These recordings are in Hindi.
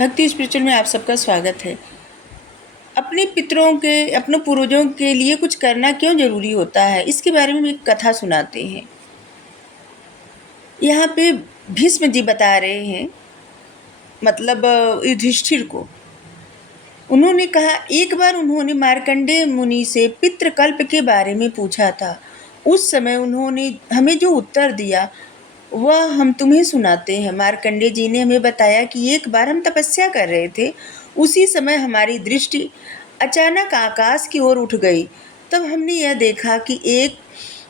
भक्ति स्पिरिचुअल में आप सबका स्वागत है। अपने पूर्वजों के लिए कुछ करना क्यों जरूरी होता है, इसके बारे में एक कथा सुनाते हैं। यहाँ पे भीष्म जी बता रहे हैं, मतलब युधिष्ठिर को। उन्होंने कहा, एक बार उन्होंने मार्कंडेय मुनि से पितृकल्प के बारे में पूछा था। उस समय उन्होंने हमें जो उत्तर दिया वह हम तुम्हें सुनाते हैं। मार्कंडेय जी ने हमें बताया कि एक बार हम तपस्या कर रहे थे। उसी समय हमारी दृष्टि अचानक आकाश की ओर उठ गई। तब हमने यह देखा कि एक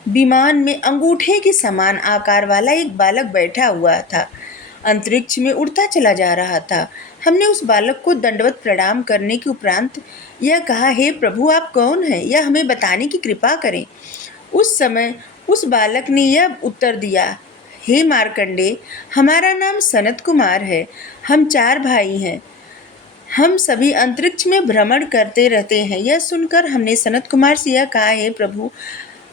विमान में अंगूठे के समान आकार वाला एक बालक बैठा हुआ था, अंतरिक्ष में उड़ता चला जा रहा था। हमने उस बालक को दंडवत प्रणाम करने के उपरांत यह कहा, हे प्रभु, आप कौन हैं? यह हमें बताने की कृपा करें। उस समय उस बालक ने यह उत्तर दिया, हे मार्कंडेय, हमारा नाम सनत कुमार है। हम 4 भाई हैं। हम सभी अंतरिक्ष में भ्रमण करते रहते हैं। यह सुनकर हमने सनत कुमार से यह कहा, हे प्रभु,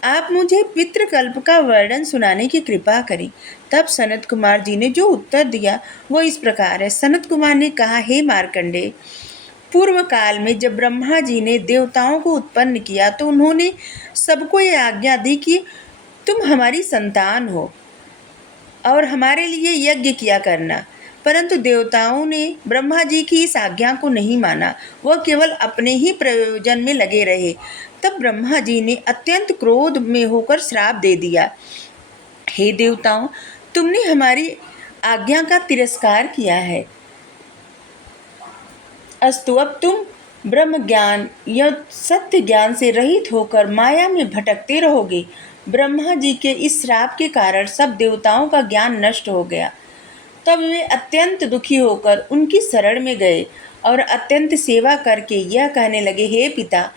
आप मुझे पितृकल्प का वर्णन सुनाने की कृपा करें। तब सनत कुमार जी ने जो उत्तर दिया वह इस प्रकार है। सनत कुमार ने कहा, हे मार्कंडेय, पूर्व काल में जब ब्रह्मा जी ने देवताओं को उत्पन्न किया तो उन्होंने सबको ये आज्ञा दी कि तुम हमारी संतान हो और हमारे लिए यज्ञ किया करना। परंतु देवताओं ने ब्रह्मा जी की इस आज्ञा को नहीं माना, वह केवल अपने ही प्रयोजन में लगे रहे। तब ब्रह्मा जी ने अत्यंत क्रोध में होकर श्राप दे दिया, हे देवताओं, तुमने हमारी आज्ञा का तिरस्कार किया है। अस्तु, अब तुम ब्रह्म ज्ञान या सत्य ज्ञान से रहित होकर माया में भटकते रहोगे। ब्रह्मा जी के इस श्राप के कारण सब देवताओं का ज्ञान नष्ट हो गया। तब वे अत्यंत दुखी होकर उनकी शरण में गए और अत्यंत सेवा करके यह कहने लगे, हे पिता,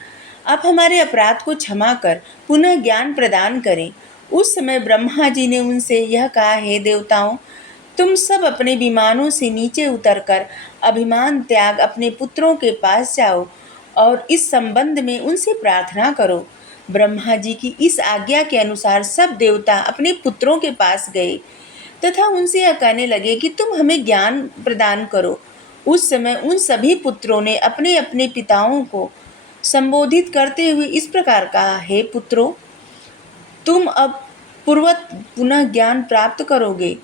आप हमारे अपराध को क्षमा कर पुनः ज्ञान प्रदान करें। उस समय ब्रह्मा जी ने उनसे यह कहा, हे देवताओं, तुम सब अपने विमानों से नीचे उतरकर अभिमान त्याग अपने पुत्रों के पास जाओ और इस संबंध में उनसे प्रार्थना करो। ब्रह्मा जी की इस आज्ञा के अनुसार सब देवता अपने पुत्रों के पास गए तथा उनसे यह कहने लगे कि तुम हमें ज्ञान प्रदान करो। उस समय उन सभी पुत्रों ने अपने अपने पिताओं को संबोधित करते हुए इस प्रकार कहा, हे पुत्रों, तुम अब पूर्वत पुनः ज्ञान प्राप्त करोगे।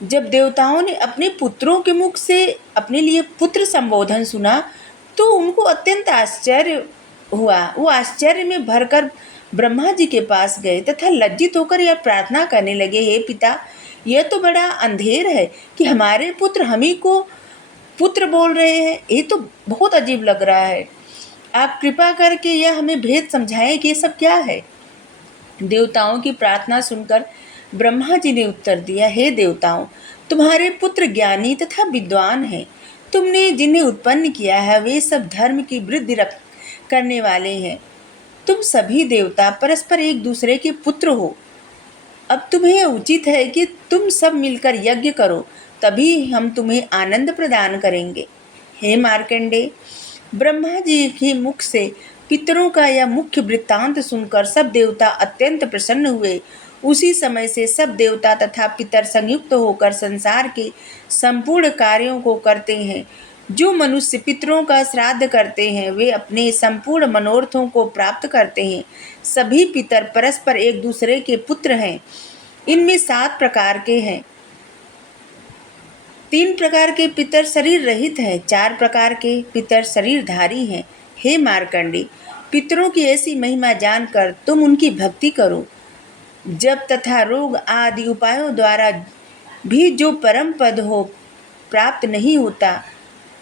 जब देवताओं ने अपने पुत्रों के मुख से अपने लिए पुत्र संबोधन सुना तो उनको अत्यंत आश्चर्य हुआ। वो आश्चर्य में भरकर ब्रह्मा जी के पास गए तथा लज्जित होकर यह प्रार्थना करने लगे, हे पिता, यह तो बड़ा अंधेर है कि हमारे पुत्र हम ही को पुत्र बोल रहे हैं। ये तो बहुत अजीब लग रहा है। आप कृपा करके यह हमें भेद समझाएं कि ये सब क्या है। देवताओं की प्रार्थना सुनकर ब्रह्मा जी ने उत्तर दिया, हे देवताओं, तुम्हारे पुत्र ज्ञानी तथा विद्वान हैं। तुमने जिन्हें उत्पन्न किया है वे सब धर्म की वृद्धि करने वाले हैं। तुम सभी देवता परस्पर एक दूसरे के पुत्र हो। अब तुम्हें उचित है कि तुम सब मिलकर यज्ञ करो, तभी हम तुम्हें आनंद प्रदान करेंगे। हे मार्कंडेय, ब्रह्मा जी के मुख से पितरों का यह मुख्य वृत्तांत सुनकर सब देवता अत्यंत प्रसन्न हुए। उसी समय से सब देवता तथा पितर संयुक्त होकर संसार के संपूर्ण कार्यों को करते हैं। जो मनुष्य पितरों का श्राद्ध करते हैं वे अपने संपूर्ण मनोरथों को प्राप्त करते हैं। सभी पितर परस्पर एक दूसरे के पुत्र हैं। इनमें 7 प्रकार के हैं। 3 प्रकार के पितर शरीर रहित हैं, 4 प्रकार के पितर शरीरधारी हैं। हे मार्कंडेय, पितरों की ऐसी महिमा जानकर तुम उनकी भक्ति करो। जप तथा रोग आदि उपायों द्वारा भी जो परम पद हो प्राप्त नहीं होता,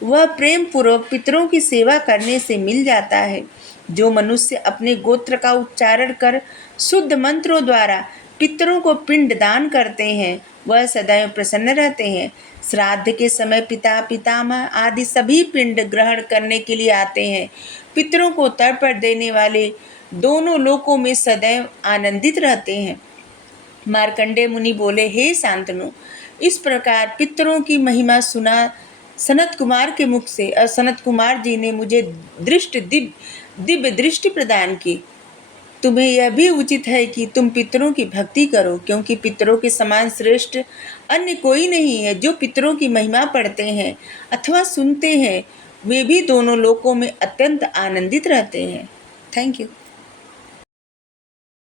वह प्रेम पूर्वक पितरों की सेवा करने से मिल जाता है। जो मनुष्य अपने गोत्र का उच्चारण कर शुद्ध मंत्रों द्वारा पितरों को पिंड दान करते हैं वह सदैव प्रसन्न रहते हैं। श्राद्ध के समय पिता पितामह आदि सभी पिंड ग्रहण करने के लिए आते हैं। पितरों को तर्पण देने वाले दोनों लोकों में सदैव आनंदित रहते हैं। मार्कंडेय मुनि बोले, हे शांतनु, इस प्रकार पितरों की महिमा सुना सनत कुमार के मुख से और सनत कुमार जी ने मुझे दिव्य दृष्टि प्रदान की। तुम्हें यह भी उचित है कि तुम पितरों की भक्ति करो, क्योंकि पितरों के समान श्रेष्ठ अन्य कोई नहीं है। जो पितरों की महिमा पढ़ते हैं अथवा सुनते हैं वे भी दोनों लोकों में अत्यंत आनंदित रहते हैं। Thank you.